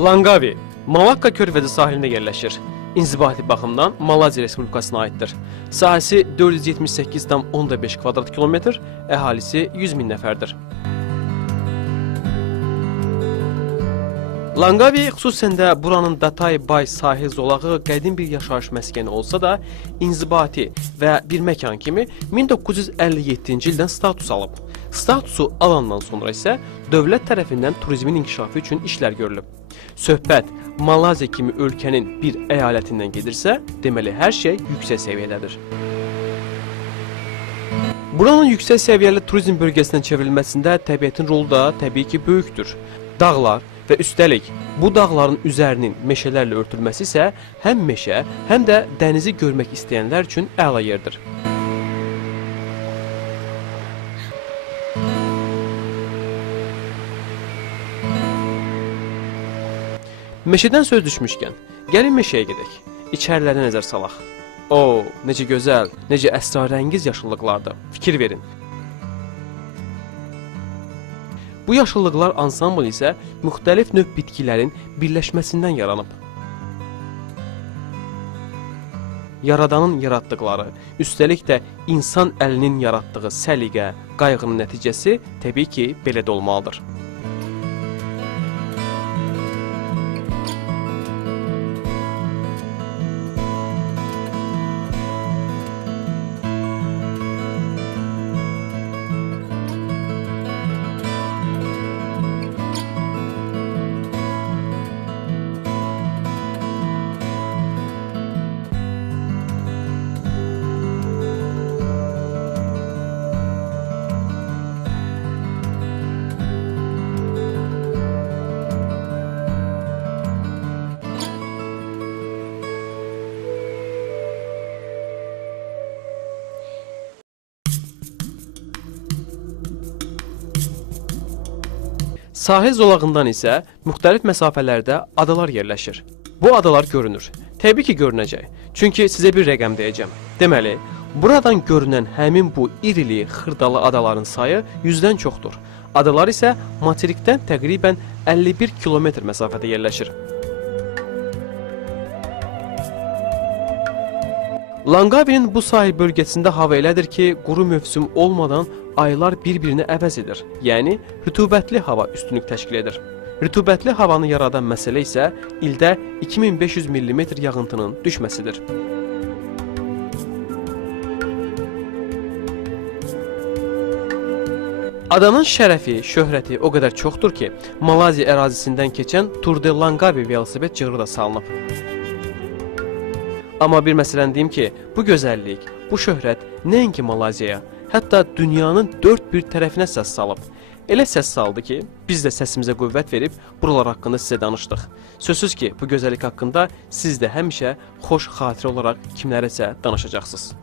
Langavi, Malakka körfəzi sahilində yerləşir. İnzibati baxımdan Malayziya Respublikasına aiddir. Sahəsi 478,5 kvadrat kilometr, əhalisi 100 min nəfərdir. Langavi xüsusən də buranın Datay Bay sahil zolağı qədim bir yaşayış məskəni olsa da, inzibati və bir məkan kimi 1957-ci ildən status alıb. Statusu alandan sonra isə dövlət tərəfindən turizmin inkişafı üçün işlər görülüb. Söhbət Malayziya kimi ölkənin bir əyalətindən gedirsə, deməli hər şey yüksək səviyyədədir. Buranın yüksək səviyyəli turizm bölgəsindən çevrilməsində təbiətin rolu da təbii ki böyükdür. Dağlar və üstəlik bu dağların üzərinin meşələrlə örtülməsi isə həm meşə, həm də dənizi görmək istəyənlər üçün əla yerdir. Meşədən söz düşmüşkən, gəlin meşəyə gedək, içərilərə nəzər salaq. O, necə gözəl, necə əsrarəngiz yaşıllıqlardır, fikir verin. Bu yaşıllıqlar ansambl isə müxtəlif növ bitkilərin birləşməsindən yaranıb. Yaradanın yaratdıqları, üstəlik də insan əlinin yaratdığı səliqə, qayğının nəticəsi təbii ki, belə də olmalıdır. Sahil zolağından isə müxtəlif məsafələrdə adalar yerləşir. Bu adalar görünür. Təbii ki, görünəcək. Çünki sizə bir rəqəm deyəcəm. Deməli, buradan görünən həmin bu irili, xırdalı adaların sayı 100-dən çoxdur. Adalar isə materikdən təqribən 51 kilometr məsafədə yerləşir. Langavinin bu sahil bölgəsində hava elədir ki, quru mövsüm olmadan aylar bir-birini əvəz edir. Yəni, rütubətli hava üstünlük təşkil edir. Rütubətli havanı yaradan məsələ isə ildə 2500 mm yağıntının düşməsidir. Adanın şərəfi, şöhrəti o qədər çoxdur ki, Malayziya ərazisindən keçən Tour de Langavi velosiped cığırı da salınıb. Amma bir məsələn deyim ki, bu gözəllik, bu şöhrət nəinki Malayziyaya, hətta dünyanın dörd bir tərəfinə səs salıb. Elə səs saldı ki, biz də səsimizə qüvvət verib buralar haqqında sizə danışdıq. Sözsüz ki, bu gözəllik haqqında siz də həmişə xoş xatirə olaraq kimlərəsə danışacaqsınız.